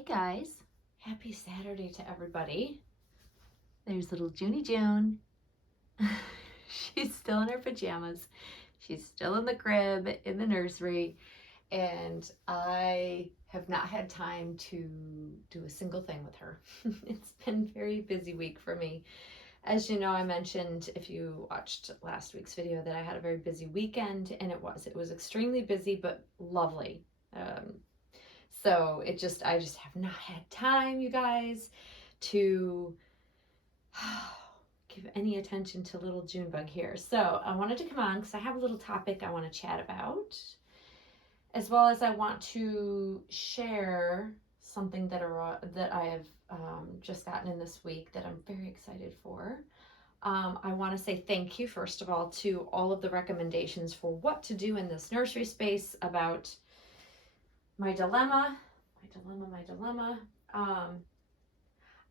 Hey guys, happy Saturday to everybody. There's little Junie June. She's still in her pajamas. She's still in the crib in the nursery, and I have not had time to do a single thing with her. It's been a very busy week for me. As you know, I mentioned, if you watched last week's video, that I had a very busy weekend, and it was extremely busy but lovely. So I just have not had time, you guys, to give any attention to little Junebug here. So I wanted to come on because I have a little topic I want to chat about, as well as I want to share something that I have just gotten in this week that I'm very excited for. I want to say thank you, first of all, to all of the recommendations for what to do in this nursery space about my dilemma.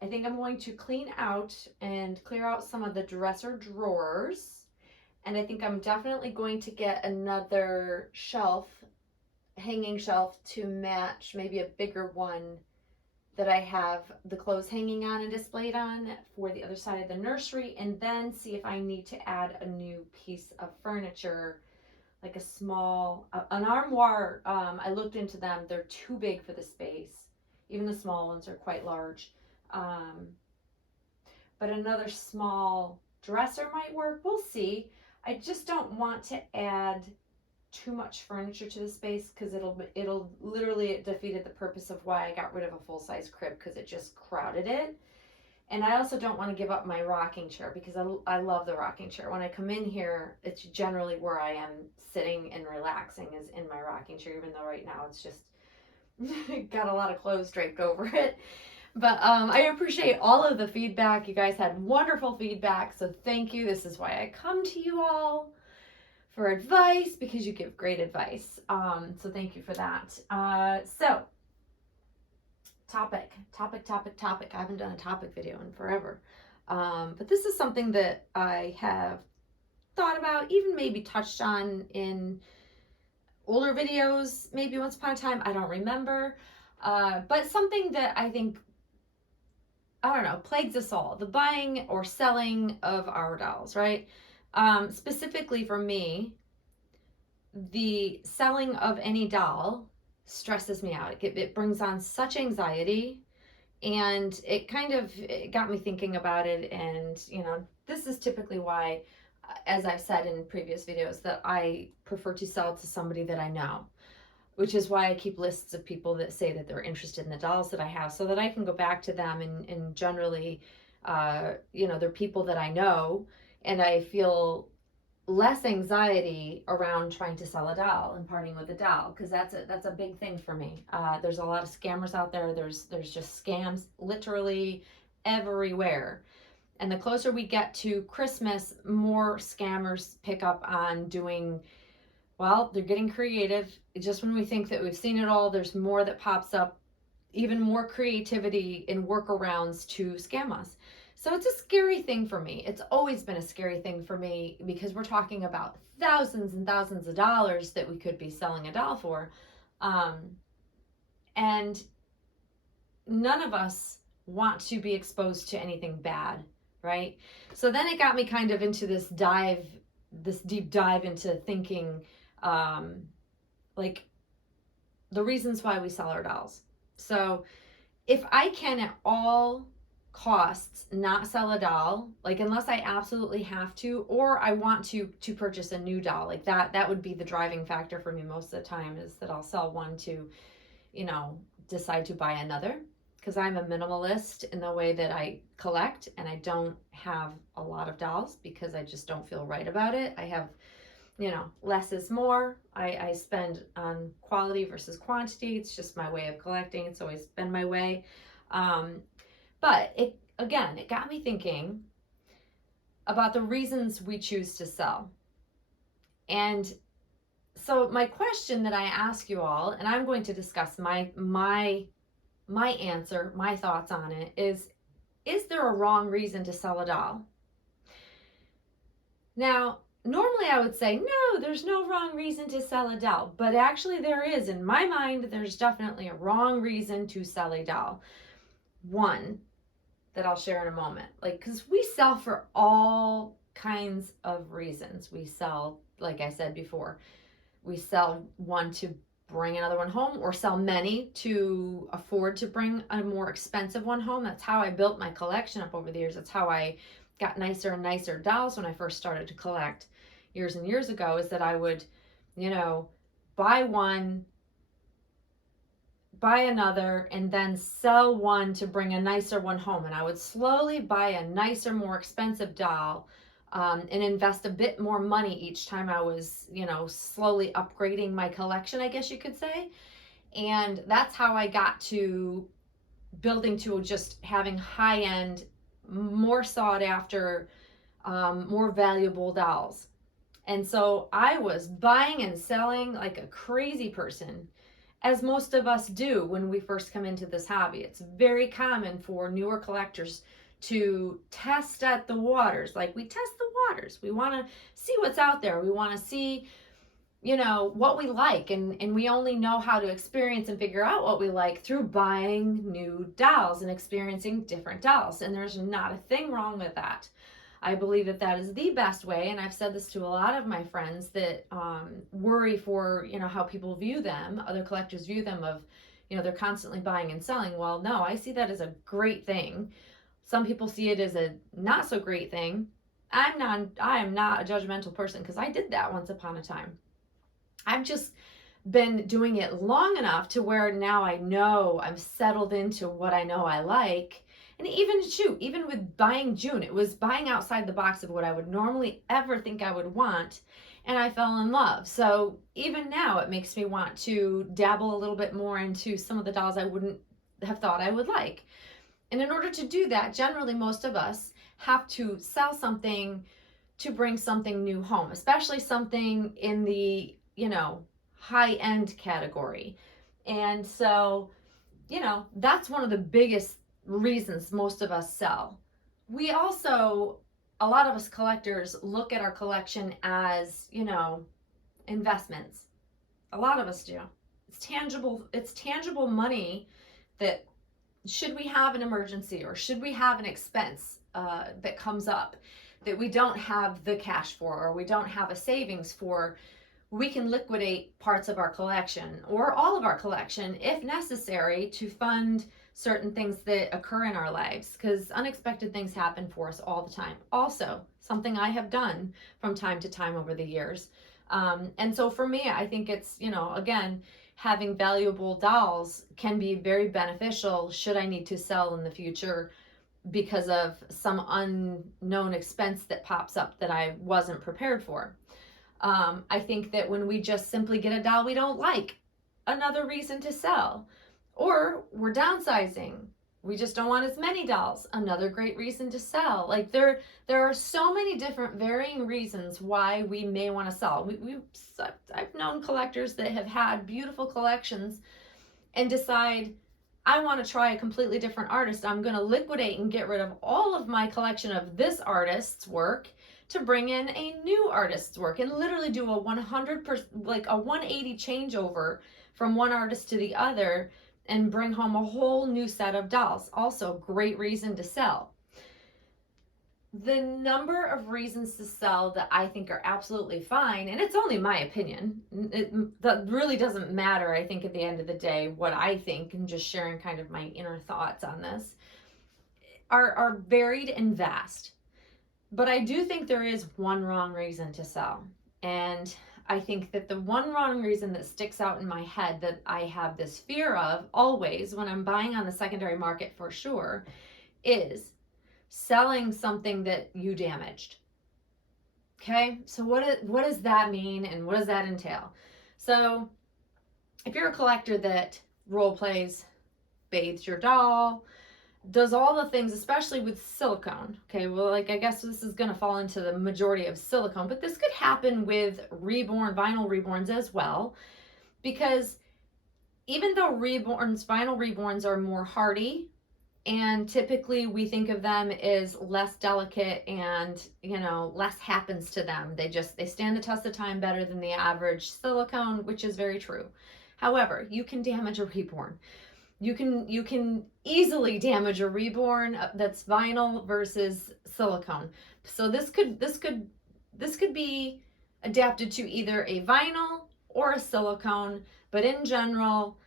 I think I'm going to clean out and clear out some of the dresser drawers. And I think I'm definitely going to get another hanging shelf to match maybe a bigger one that I have the clothes hanging on and displayed on for the other side of the nursery, and then see if I need to add a new piece of furniture, like an armoire. I looked into them. They're too big for the space. Even the small ones are quite large. But another small dresser might work. We'll see. I just don't want to add too much furniture to the space because it'll literally, it defeated the purpose of why I got rid of a full-size crib, because it just crowded it. And I also don't want to give up my rocking chair, because I love the rocking chair. When I come in here, it's generally where I am sitting and relaxing, is in my rocking chair, even though right now it's just got a lot of clothes draped over it. But I appreciate all of the feedback. You guys had wonderful feedback, so thank you. This is why I come to you all for advice, because you give great advice. So thank you for that. So topic. I haven't done a topic video in forever. But this is something that I have thought about, even maybe touched on in older videos, maybe once upon a time, I don't remember. But something that I think, I don't know, plagues us all, the buying or selling of our dolls, right? Specifically for me, the selling of any doll stresses me out. It brings on such anxiety, and it got me thinking about it. And this is typically why, as I've said in previous videos, that I prefer to sell to somebody that I know, which is why I keep lists of people that say that they're interested in the dolls that I have, so that I can go back to them, and generally, they're people that I know, and I feel less anxiety around trying to sell a doll and parting with a doll, because that's a big thing for me. There's a lot of scammers out there. There's just scams literally everywhere. And the closer we get to Christmas, more scammers pick up on doing, well, they're getting creative. Just when we think that we've seen it all, there's more that pops up, even more creativity in workarounds to scam us. So it's a scary thing for me. It's always been a scary thing for me, because we're talking about thousands and thousands of dollars that we could be selling a doll for. And none of us want to be exposed to anything bad, right? So then it got me kind of into this deep dive into thinking, like, the reasons why we sell our dolls. So if I can at all costs not sell a doll, like unless I absolutely have to, or I want to purchase a new doll, like that would be the driving factor for me most of the time, is that I'll sell one to decide to buy another, because I'm a minimalist in the way that I collect, and I don't have a lot of dolls because I just don't feel right about it. I have, less is more. I spend on quality versus quantity. It's just my way of collecting. It's always been my way. But it got me thinking about the reasons we choose to sell. And so my question that I ask you all, and I'm going to discuss my answer, my thoughts on it, is there a wrong reason to sell a doll? Now, normally I would say, no, there's no wrong reason to sell a doll. But actually, there is. In my mind, there's definitely a wrong reason to sell a doll. One that I'll share in a moment. Like, because we sell for all kinds of reasons. We sell, like I said before, we sell one to bring another one home, or sell many to afford to bring a more expensive one home. That's how I built my collection up over the years. That's how I got nicer and nicer dolls when I first started to collect years and years ago, is that I would, you know, buy one, buy another, and then sell one to bring a nicer one home. And I would slowly buy a nicer, more expensive doll, and invest a bit more money each time I was, you know, slowly upgrading my collection, I guess you could say. And that's how I got to building to just having high end, more sought after, more valuable dolls. And so I was buying and selling like a crazy person, as most of us do when we first come into this hobby. It's very common for newer collectors to test at the waters. Like, we test the waters. We want to see what's out there. We want to see, you know, what we like. And we only know how to experience and figure out what we like through buying new dolls and experiencing different dolls. And there's not a thing wrong with that. I believe that that is the best way, and I've said this to a lot of my friends that worry for, you know, how people view them, other collectors view them, of, you know, they're constantly buying and selling. Well, no, I see that as a great thing. Some people see it as a not so great thing. I am not a judgmental person, because I did that once upon a time. I've just been doing it long enough to where now I know I'm settled into what I know I like. And even with buying June, it was buying outside the box of what I would normally ever think I would want, and I fell in love. So even now, it makes me want to dabble a little bit more into some of the dolls I wouldn't have thought I would like. And in order to do that, generally most of us have to sell something to bring something new home, especially something in the, you know, high-end category. And so, you know, that's one of the biggest reasons most of us sell. We also, a lot of us collectors, look at our collection as, you know, investments. A lot of us do. It's tangible money that, should we have an emergency, or should we have an expense that comes up that we don't have the cash for, or we don't have a savings for, we can liquidate parts of our collection or all of our collection if necessary to fund certain things that occur in our lives, because unexpected things happen for us all the time. Also, something I have done from time to time over the years. And so for me, I think it's, you know, again, having valuable dolls can be very beneficial should I need to sell in the future because of some unknown expense that pops up that I wasn't prepared for. I think that when we just simply get a doll we don't like, another reason to sell. Or we're downsizing, we just don't want as many dolls, another great reason to sell. Like, there are so many different varying reasons why we may want to sell. I've known collectors that have had beautiful collections and decide, I want to try a completely different artist. I'm going to liquidate and get rid of all of my collection of this artist's work to bring in a new artist's work, and literally do a 100%, like a 180 changeover from one artist to the other, and bring home a whole new set of dolls. Also, great reason to sell. The number of reasons to sell that I think are absolutely fine, and it's only my opinion, that really doesn't matter, I think, at the end of the day, what I think, and just sharing kind of my inner thoughts on this, are varied and vast. But I do think there is one wrong reason to sell. And I think that the one wrong reason that sticks out in my head, that I have this fear of always when I'm buying on the secondary market for sure, is selling something that you damaged. Okay, so what does that mean, and what does that entail? So if you're a collector that role plays, bathes your doll, does all the things, especially with silicone. Okay, well, like, I guess this is going to fall into the majority of silicone, but this could happen with vinyl reborns as well, because even though vinyl reborns are more hardy And typically we think of them as less delicate and, less happens to them. They stand the test of time better than the average silicone, which is very true. However, you can damage a reborn. You can easily damage a reborn that's vinyl versus silicone. So this could be adapted to either a vinyl or a silicone, but in general,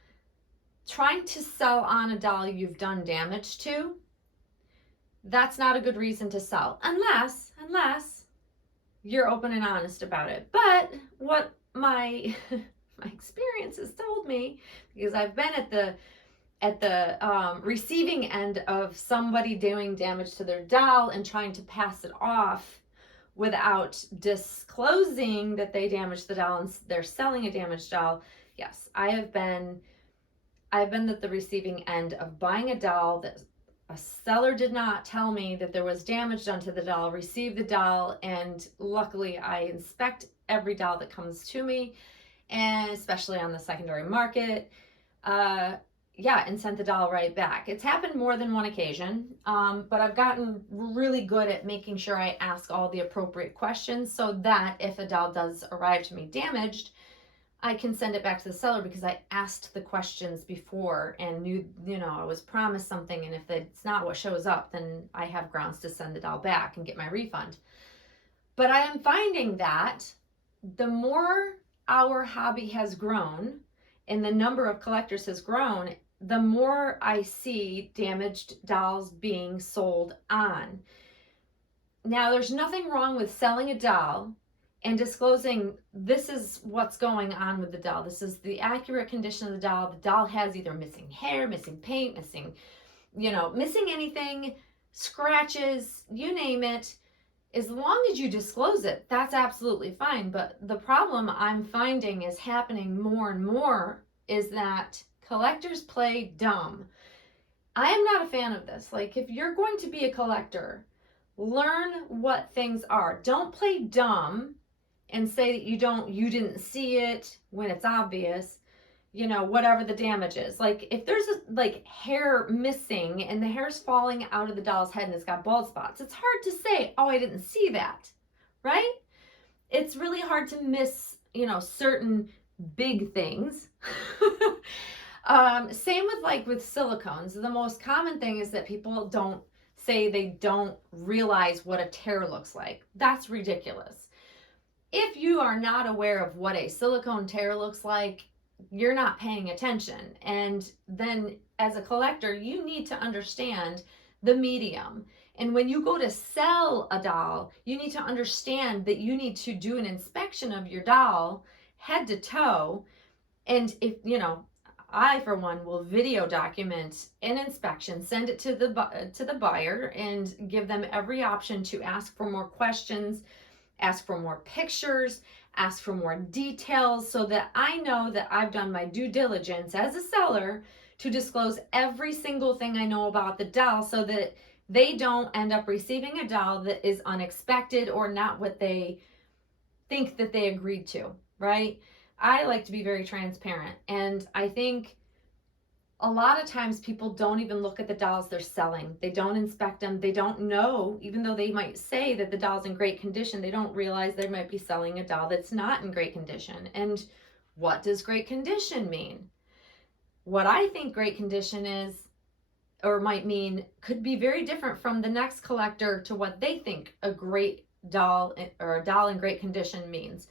trying to sell on a doll you've done damage to, that's not a good reason to sell unless you're open and honest about it. But what my my experience has told me, because I've been at the receiving end of somebody doing damage to their doll and trying to pass it off without disclosing that they damaged the doll and they're selling a damaged doll. Yes, I've been at the receiving end of buying a doll that a seller did not tell me that there was damage done to the doll, receive the doll, and luckily I inspect every doll that comes to me, and especially on the secondary market, and sent the doll right back. It's happened more than one occasion, but I've gotten really good at making sure I ask all the appropriate questions so that if a doll does arrive to me damaged, I can send it back to the seller because I asked the questions before and knew, I was promised something, and if it's not what shows up, then I have grounds to send the doll back and get my refund. But I am finding that the more our hobby has grown and the number of collectors has grown, the more I see damaged dolls being sold on. Now, there's nothing wrong with selling a doll and disclosing this is what's going on with the doll. This is the accurate condition of the doll. The doll has either missing hair, missing paint, missing anything, scratches, you name it. As long as you disclose it, that's absolutely fine. But the problem I'm finding is happening more and more is that collectors play dumb. I am not a fan of this. Like, if you're going to be a collector, learn what things are. Don't play dumb and say that you didn't see it when it's obvious, whatever the damage is. Like, if there's hair missing and the hair's falling out of the doll's head and it's got bald spots, it's hard to say, oh, I didn't see that, right? It's really hard to miss, certain big things. Same with silicones. The most common thing is that people don't say they don't realize what a tear looks like. That's ridiculous. If you are not aware of what a silicone tear looks like, you're not paying attention. And then as a collector, you need to understand the medium. And when you go to sell a doll, you need to understand that you need to do an inspection of your doll head to toe. And if, I, for one, will video document an inspection, send it to the buyer, and give them every option to ask for more questions, ask for more pictures, ask for more details, so that I know that I've done my due diligence as a seller to disclose every single thing I know about the doll, so that they don't end up receiving a doll that is unexpected or not what they think that they agreed to, right? I like to be very transparent, and I think a lot of times people don't even look at the dolls they're selling. They don't inspect them. They don't know, even though they might say that the doll's in great condition, they don't realize they might be selling a doll that's not in great condition. And what does great condition mean? What I think great condition is, or might mean, could be very different from the next collector to what they think a great doll or a doll in great condition means.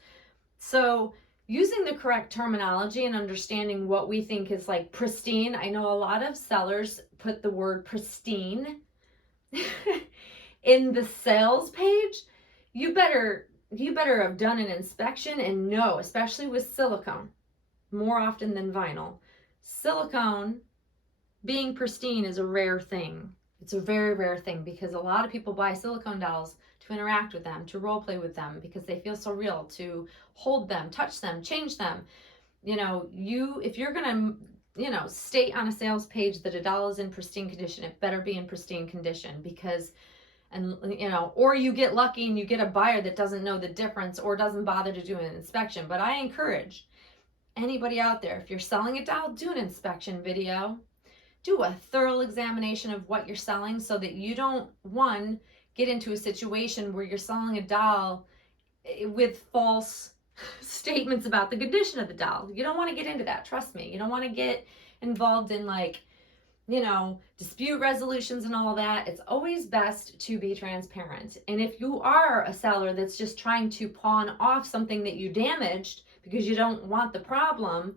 So using the correct terminology and understanding what we think is like pristine. I know a lot of sellers put the word pristine in the sales page. You better have done an inspection and know, especially with silicone, more often than vinyl. Silicone being pristine is a rare thing. It's a very rare thing because a lot of people buy silicone dolls to interact with them, to role play with them, because they feel so real, to hold them, touch them, change them. If you're going to, state on a sales page that a doll is in pristine condition, it better be in pristine condition, because, or you get lucky and you get a buyer that doesn't know the difference or doesn't bother to do an inspection. But I encourage anybody out there, if you're selling a doll, do an inspection video. do a thorough examination of what you're selling so that you don't, one, get into a situation where you're selling a doll with false statements about the condition of the doll. You don't want to get into that, trust me. You don't want to get involved in like, you know, dispute resolutions and all that. It's always best to be transparent. And if you are a seller that's just trying to pawn off something that you damaged because you don't want the problem,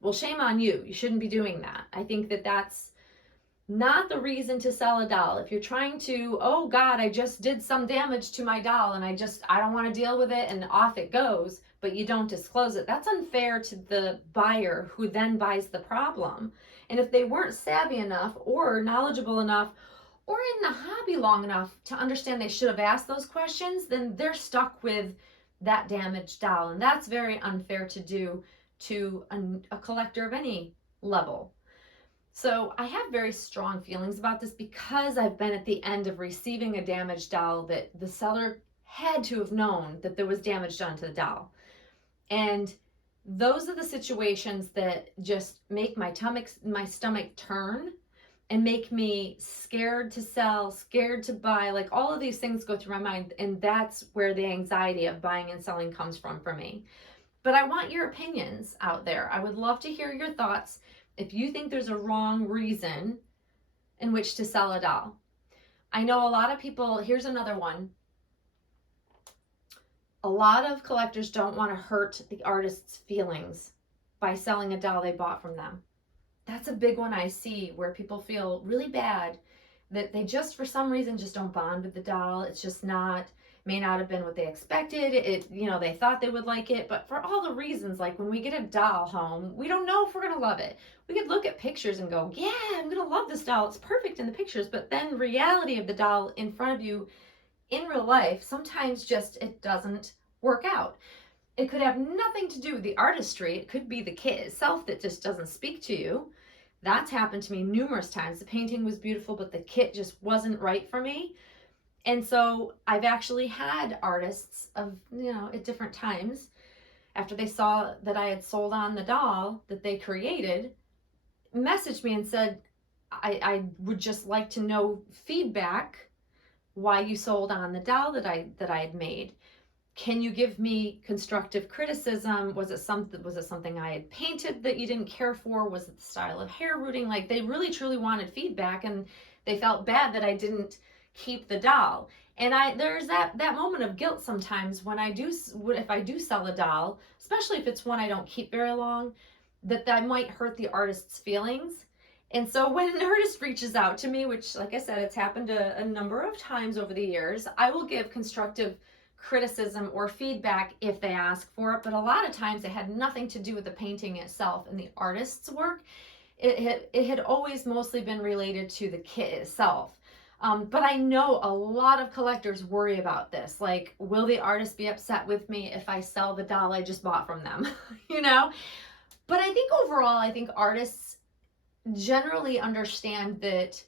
well, shame on you. You shouldn't be doing that. I think that that's not the reason to sell a doll. If you're trying to, oh God, I just did some damage to my doll and I don't want to deal with it, and off it goes, but you don't disclose it, that's unfair to the buyer who then buys the problem. And if they weren't savvy enough or knowledgeable enough or in the hobby long enough to understand they should have asked those questions, then they're stuck with that damaged doll. And that's very unfair to do to a collector of any level. So I have very strong feelings about this because I've been at the end of receiving a damaged doll that the seller had to have known that there was damage done to the doll. And those are the situations that just make my stomach turn and make me scared to sell, scared to buy. Like, all of these things go through my mind, and that's where the anxiety of buying and selling comes from for me. But I want your opinions out there. I would love to hear your thoughts if you think there's a wrong reason in which to sell a doll. I know a lot of people, here's another one. A lot of collectors don't want to hurt the artist's feelings by selling a doll they bought from them. That's a big one I see, where people feel really bad that they just, for some reason, just don't bond with the doll. It's just not, may not have been what they expected. They thought they would like it, but for all the reasons, like when we get a doll home, we don't know if we're going to love it. We could look at pictures and go, yeah, I'm going to love this doll. It's perfect in the pictures. But then reality of the doll in front of you in real life, sometimes just it doesn't work out. It could have nothing to do with the artistry. It could be the kit itself that just doesn't speak to you. That's happened to me numerous times. The painting was beautiful, but the kit just wasn't right for me. And so I've actually had artists of, at different times, after they saw that I had sold on the doll that they created, messaged me and said, I would just like to know feedback why you sold on the doll that I had made. Can you give me constructive criticism? Was it something I had painted that you didn't care for? Was it the style of hair rooting? Like, they really truly wanted feedback, and they felt bad that I didn't keep the doll. And there's that moment of guilt sometimes when if I do sell a doll, especially if it's one I don't keep very long, that might hurt the artist's feelings. And so when an artist reaches out to me, which, like I said, it's happened a number of times over the years, I will give constructive criticism or feedback if they ask for it. But a lot of times it had nothing to do with the painting itself and the artist's work. It had always mostly been related to the kit itself. But I know a lot of collectors worry about this. Like, will the artist be upset with me if I sell the doll I just bought from them? But I think overall, artists generally understand that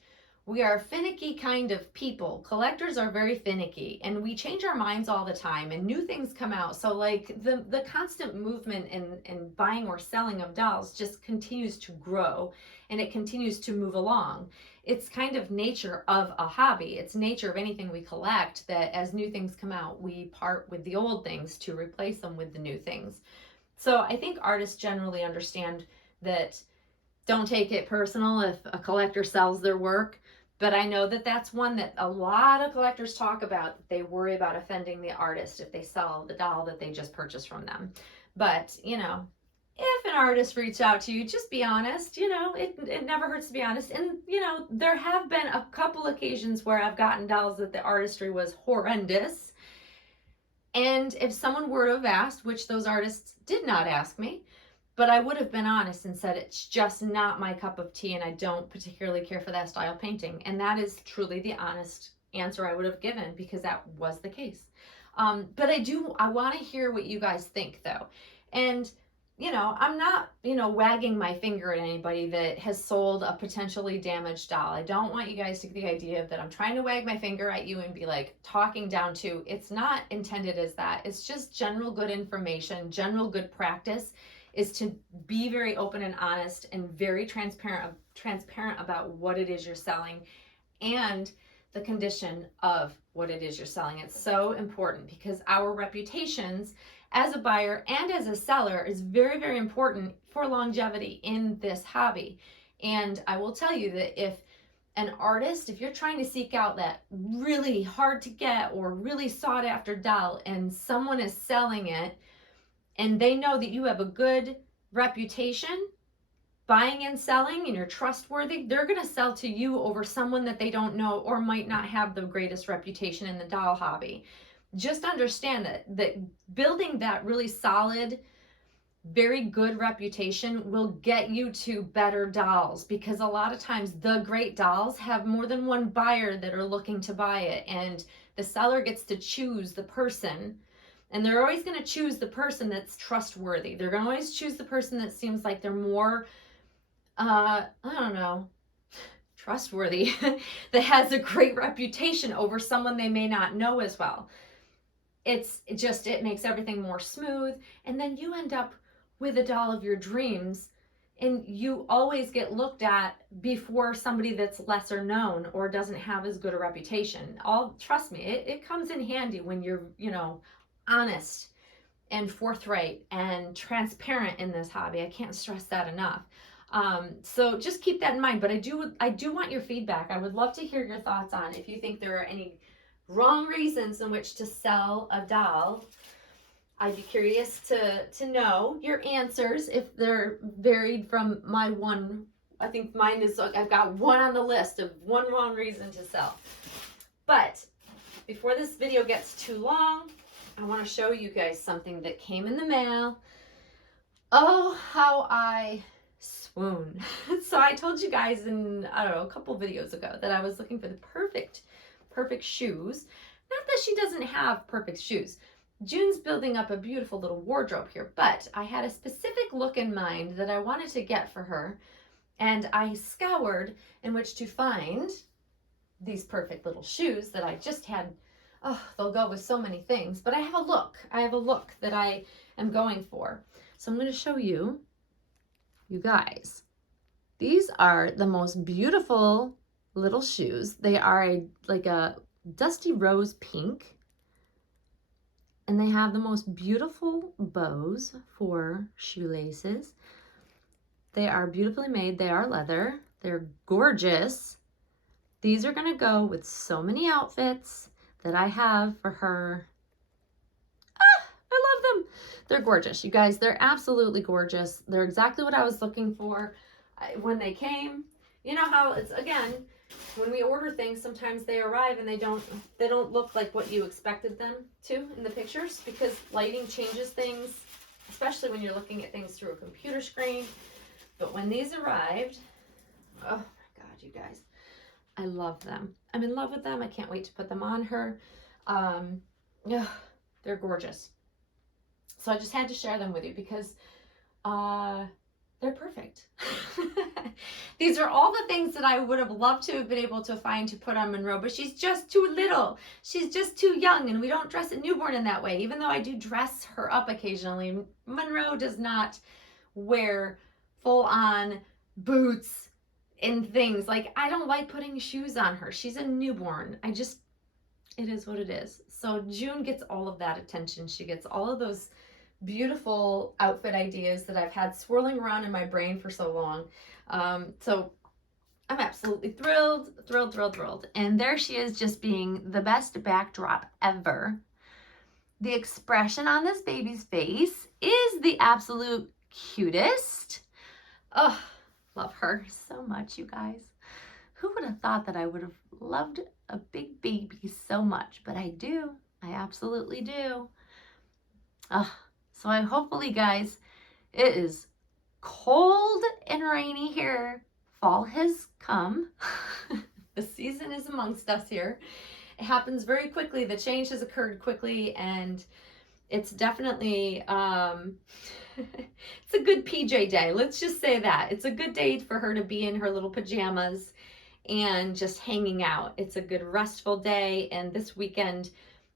we are finicky kind of people. Collectors are very finicky, and we change our minds all the time, and new things come out. So like the constant movement in buying or selling of dolls just continues to grow, and it continues to move along. It's kind of nature of a hobby. It's nature of anything we collect, that as new things come out, we part with the old things to replace them with the new things. So I think artists generally understand that. Don't take it personal if a collector sells their work. But I know that that's one that a lot of collectors talk about. They worry about offending the artist if they sell the doll that they just purchased from them. But, if an artist reaches out to you, just be honest. It never hurts to be honest. And, there have been a couple occasions where I've gotten dolls that the artistry was horrendous. And if someone were to have asked, which those artists did not ask me, but I would have been honest and said, it's just not my cup of tea and I don't particularly care for that style painting. And that is truly the honest answer I would have given, because that was the case. But I want to hear what you guys think though. And, I'm not, wagging my finger at anybody that has sold a potentially damaged doll. I don't want you guys to get the idea that I'm trying to wag my finger at you and be like talking down to. It's not intended as that. It's just general good information, general good practice. is to be very open and honest and very transparent about what it is you're selling and the condition of what it is you're selling. It's so important because our reputations as a buyer and as a seller is very, very important for longevity in this hobby. And I will tell you that if an artist, if you're trying to seek out that really hard to get or really sought after doll and someone is selling it and they know that you have a good reputation buying and selling and you're trustworthy, they're going to sell to you over someone that they don't know or might not have the greatest reputation in the doll hobby. Just understand that building that really solid, very good reputation will get you to better dolls, because a lot of times the great dolls have more than one buyer that are looking to buy it, and the seller gets to choose the person. And they're always going to choose the person that's trustworthy. They're going to always choose the person that seems like they're more I don't know, trustworthy, that has a great reputation over someone they may not know as well. It makes everything more smooth, and then you end up with a doll of your dreams, and you always get looked at before somebody that's lesser known or doesn't have as good a reputation. Trust me, it comes in handy when you're, honest and forthright and transparent in this hobby. I can't stress that enough. So just keep that in mind. But I do want your feedback. I would love to hear your thoughts on if you think there are any wrong reasons in which to sell a doll. I'd be curious to know your answers if they're varied from my one. I think mine is, I've got one on the list of one wrong reason to sell. But before this video gets too long, I want to show you guys something that came in the mail. Oh, how I swoon. So I told you guys in, I don't know, a couple videos ago that I was looking for the perfect shoes. Not that she doesn't have perfect shoes. June's building up a beautiful little wardrobe here, but I had a specific look in mind that I wanted to get for her, and I scoured in which to find these perfect little shoes that I just had. Oh, they'll go with so many things, but I have a look. I have a look that I am going for. So I'm going to show you guys. These are the most beautiful little shoes. They are like a dusty rose pink, and they have the most beautiful bows for shoelaces. They are beautifully made. They are leather. They're gorgeous. These are going to go with so many outfits that I have for her. I love them. They're gorgeous, you guys. They're absolutely gorgeous. They're exactly what I was looking for when they came. You know how it's, again, when we order things, sometimes they arrive and they don't look like what you expected them to in the pictures, because lighting changes things, especially when you're looking at things through a computer screen. But when these arrived, oh my God, you guys, I love them. I'm in love with them. I can't wait to put them on her. Yeah, they're gorgeous. So I just had to share them with you because they're perfect. These are all the things that I would have loved to have been able to find to put on Monroe, but she's just too little. She's just too young, and we don't dress a newborn in that way. Even though I do dress her up occasionally, Monroe does not wear full-on boots and things. Like, I don't like putting shoes on her. She's a newborn. It is what it is. So June gets all of that attention. She gets all of those beautiful outfit ideas that I've had swirling around in my brain for so long. So I'm absolutely thrilled. And there she is, just being the best backdrop ever. The expression on this baby's face is the absolute cutest. Oh, love her so much, you guys. Who would have thought that I would have loved a big baby so much? But I do. I absolutely do. So hopefully, guys, it is cold and rainy here. Fall has come. The season is amongst us here. It happens very quickly. The change has occurred quickly, and it's definitely, it's a good PJ day. Let's just say that. It's a good day for her to be in her little pajamas and just hanging out. It's a good restful day, and this weekend,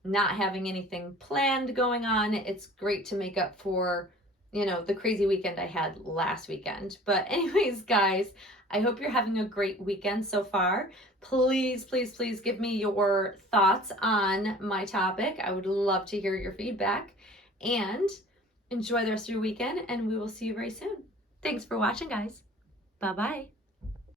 not having anything planned going on, it's great to make up for the crazy weekend I had last weekend. But anyways, guys, I hope you're having a great weekend so far. Please, please, please give me your thoughts on my topic. I would love to hear your feedback. And enjoy the rest of your weekend, and we will see you very soon. Thanks for watching, guys. Bye-bye.